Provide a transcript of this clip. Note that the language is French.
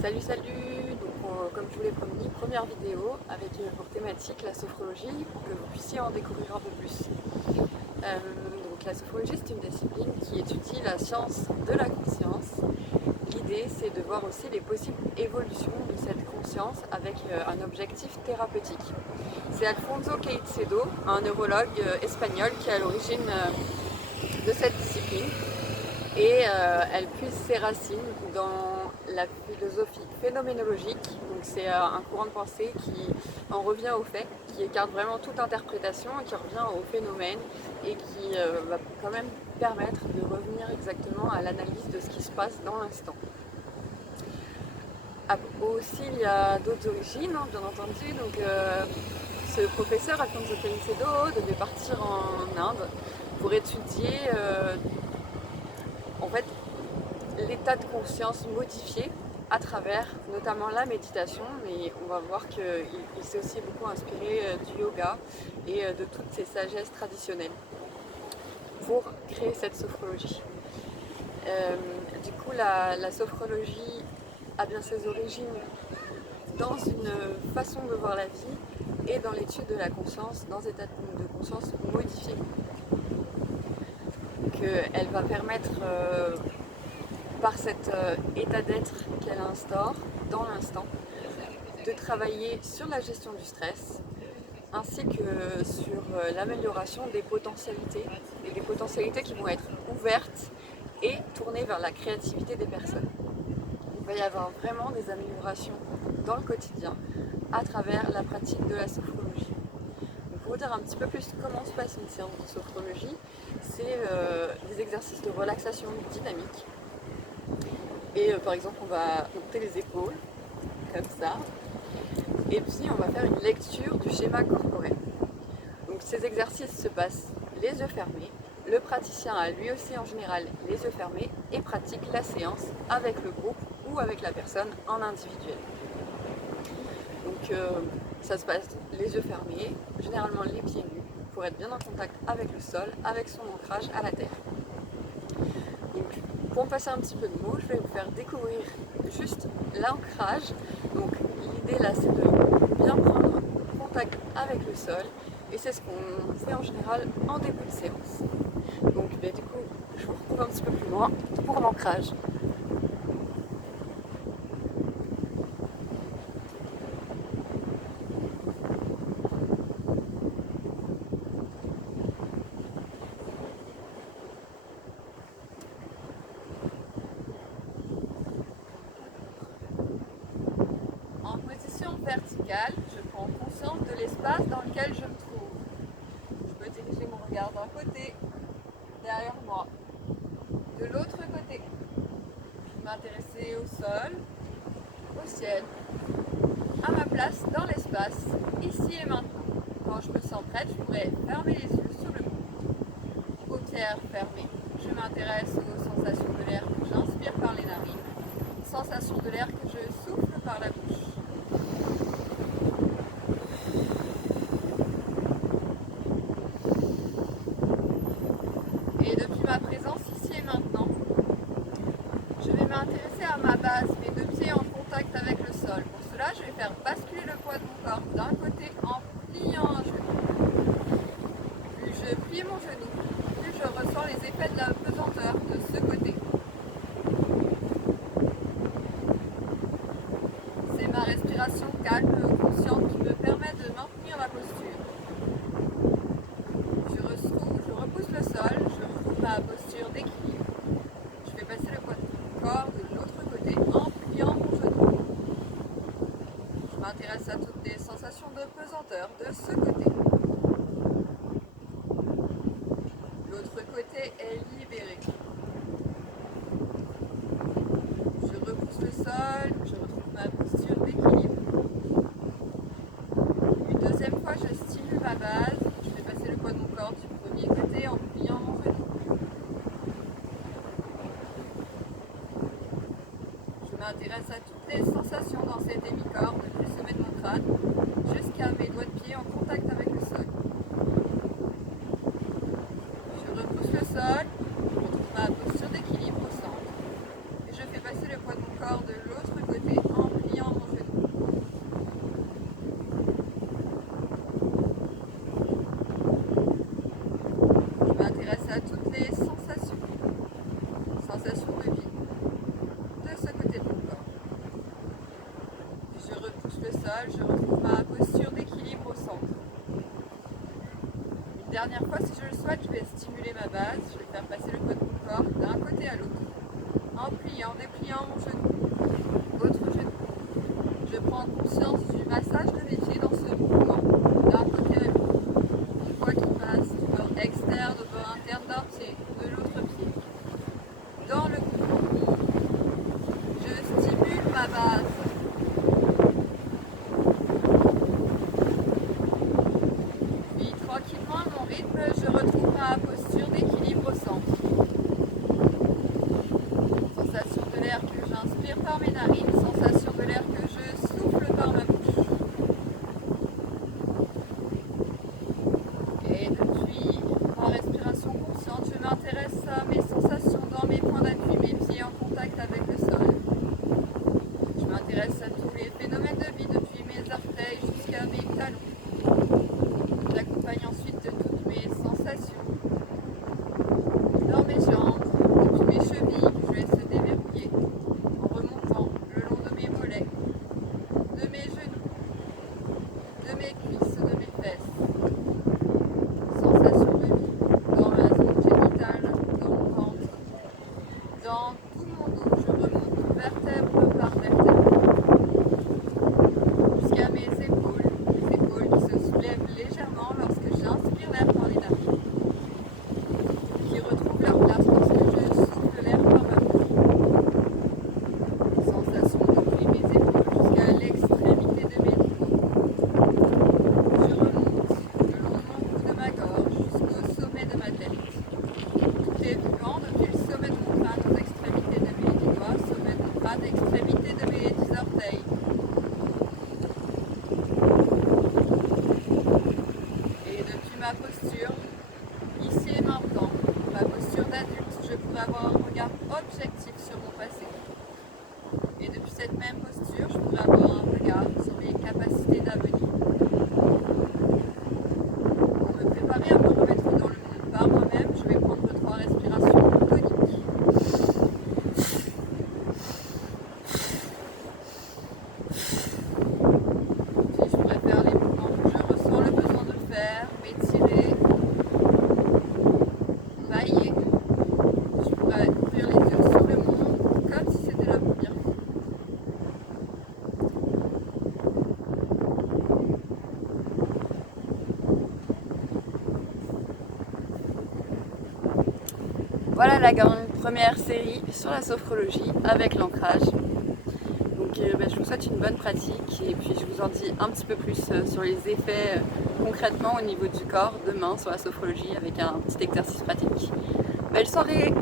Salut, salut! Comme je vous l'ai promis, première vidéo avec pour thématique la sophrologie pour que vous puissiez en découvrir un peu plus. La sophrologie, c'est une discipline qui étudie la science de la conscience. L'idée, c'est de voir aussi les possibles évolutions de cette conscience avec un objectif thérapeutique. C'est Alfonso Caicedo, un neurologue espagnol qui est à l'origine de cette discipline. Et elle puise ses racines dans la philosophie phénoménologique. Donc c'est un courant de pensée qui en revient aux faits, qui écarte vraiment toute interprétation et qui revient au phénomène et qui va quand même permettre de revenir exactement à l'analyse de ce qui se passe dans l'instant. Aussi, il y a d'autres origines, hein, bien entendu. Ce professeur Alfonso Caicedo devait partir en Inde pour étudier en fait l'état de conscience modifié à travers notamment la méditation, mais on va voir qu'il s'est aussi beaucoup inspiré du yoga et de toutes ces sagesses traditionnelles pour créer cette sophrologie. Du coup, la sophrologie a bien ses origines dans une façon de voir la vie et dans l'étude de la conscience, dans un état de conscience modifié. Elle va permettre par cet état d'être qu'elle instaure dans l'instant, de travailler sur la gestion du stress, ainsi que sur l'amélioration des potentialités, et des potentialités qui vont être ouvertes et tournées vers la créativité des personnes. Il va y avoir vraiment des améliorations dans le quotidien à travers la pratique de la sophrologie. Donc pour vous dire un petit peu plus comment se passe une séance de sophrologie, c'est des exercices de relaxation dynamique. Et par exemple, on va monter les épaules, comme ça, et puis on va faire une lecture du schéma corporel. Donc ces exercices se passent les yeux fermés. Le praticien a lui aussi en général les yeux fermés et pratique la séance avec le groupe ou avec la personne en individuel. Donc ça se passe les yeux fermés, généralement les pieds nus, pour être bien en contact avec le sol, avec son ancrage à la terre. Donc, pour me passer un petit peu de mots, je vais vous faire découvrir juste l'ancrage. Donc l'idée là, c'est de bien prendre contact avec le sol, et c'est ce qu'on fait en général en début de séance. Donc du coup, je vous retrouve un petit peu plus loin pour l'ancrage. En position verticale, je prends conscience de l'espace dans lequel je me trouve. Je peux diriger mon regard d'un côté, derrière moi, de l'autre côté. Je peux m'intéresser au sol, au ciel, à ma place dans l'espace, ici et maintenant. Quand je me sens prête, je pourrais fermer les yeux sur le monde. Paupières fermées, je m'intéresse aux sensations de l'air que j'inspire par les narines, sensations de l'air que je souffle par la bouche. Et depuis ma présence ici et maintenant, je vais m'intéresser à ma base, mes deux pieds en contact avec le sol. Pour cela, je vais faire basculer le poids de mon corps d'un côté en pliant un genou. Plus je plie mon genou, plus je ressens les effets de la pesanteur de ce côté. C'est ma respiration calme, consciente, qui me permet de maintenir la posture. Je repousse le sol, je retrouve ma posture d'équilibre. Je fais passer le poids de mon corps de l'autre côté en pliant mon genou. Je m'intéresse à toutes les sensations de pesanteur de ce côté. L'autre côté est libéré. Je repousse le sol, je retrouve ma posture d'équilibre. Une deuxième fois, je stimule ma base, je fais passer le poids de mon corps du premier côté en pliant mon genou. Je m'intéresse à toutes les sensations dans cet hémicorps depuis le sommet de mon crâne jusqu'à mes doigts de pied en contact avec le sol. Je repousse le sol, je retrouve ma posture d'équilibre au centre et je fais passer le poids de mon corps de l'autre côté mal, je retrouve ma posture d'équilibre au centre. Une dernière fois, si je le souhaite, je vais stimuler ma base, je vais faire passer le poids de mon corps d'un côté à l'autre, en pliant, dépliant mon genou, autre genou. Je prends conscience du massage de mes pieds dans ce mouvement, d'un côté à l'autre. Mon poids qui passe du bord externe au bord interne d'un pied, de l'autre pied. Dans le mouvement, je stimule ma base. Puis tranquillement, à mon rythme, je retrouve ma posture d'équilibre au centre. Sensation de l'air que j'inspire par mes narines, sensation de l'air que je souffle par ma bouche. Et depuis ma respiration consciente, je m'intéresse à mes sensations dans mes points d'appui, mes pieds en contact avec le sol. Je m'intéresse à tous les phénomènes de vie, depuis mes orteils jusqu'à mes talons. J'accompagne ensuite toutes mes sensations dans mes jambes, depuis mes chevilles que je laisse se déverrouiller, en remontant le long de mes mollets, de mes genoux, de mes cuisses, de mes fesses. Sensation de vie dans ma zone génitale, dans mon ventre, dans tout mon dos. Je remonte vertèbre par vertèbre jusqu'à mes épaules qui se soulèvent légèrement lorsque j'inspire l'air par les narines, qui retrouvent leur place lorsque je souffle l'air par ma bouche. Sensation depuis mes épaules jusqu'à l'extrémité de mes doigts. Je remonte le long de mon cou, de ma gorge, jusqu'au sommet de ma tête. Tout est vivant depuis le sommet de mon crâne aux extrémités de mes 10 doigts, sommet de mon crâne, extrémité de mes 10 orteils. Et depuis ma posture, ici et maintenant, ma posture d'adulte, je pourrais avoir un regard objectif sur mon passé. Et depuis cette même posture, je pourrais avoir un regard sur mes capacités d'avenir. Pour me préparer à me remettre dans le monde par moi-même, je vais prendre 3 respirations toniques. Puis je pourrais faire les mouvements que je ressens le besoin de faire, m'étirer, bailler. Je pourrais ouvrir les yeux sur le monde comme si c'était la première fois. Voilà la première série sur la sophrologie avec l'ancrage. Donc je vous souhaite une bonne pratique et puis je vous en dis un petit peu plus sur les effets concrètement au niveau du corps demain sur la sophrologie avec un petit exercice pratique. Belle soirée!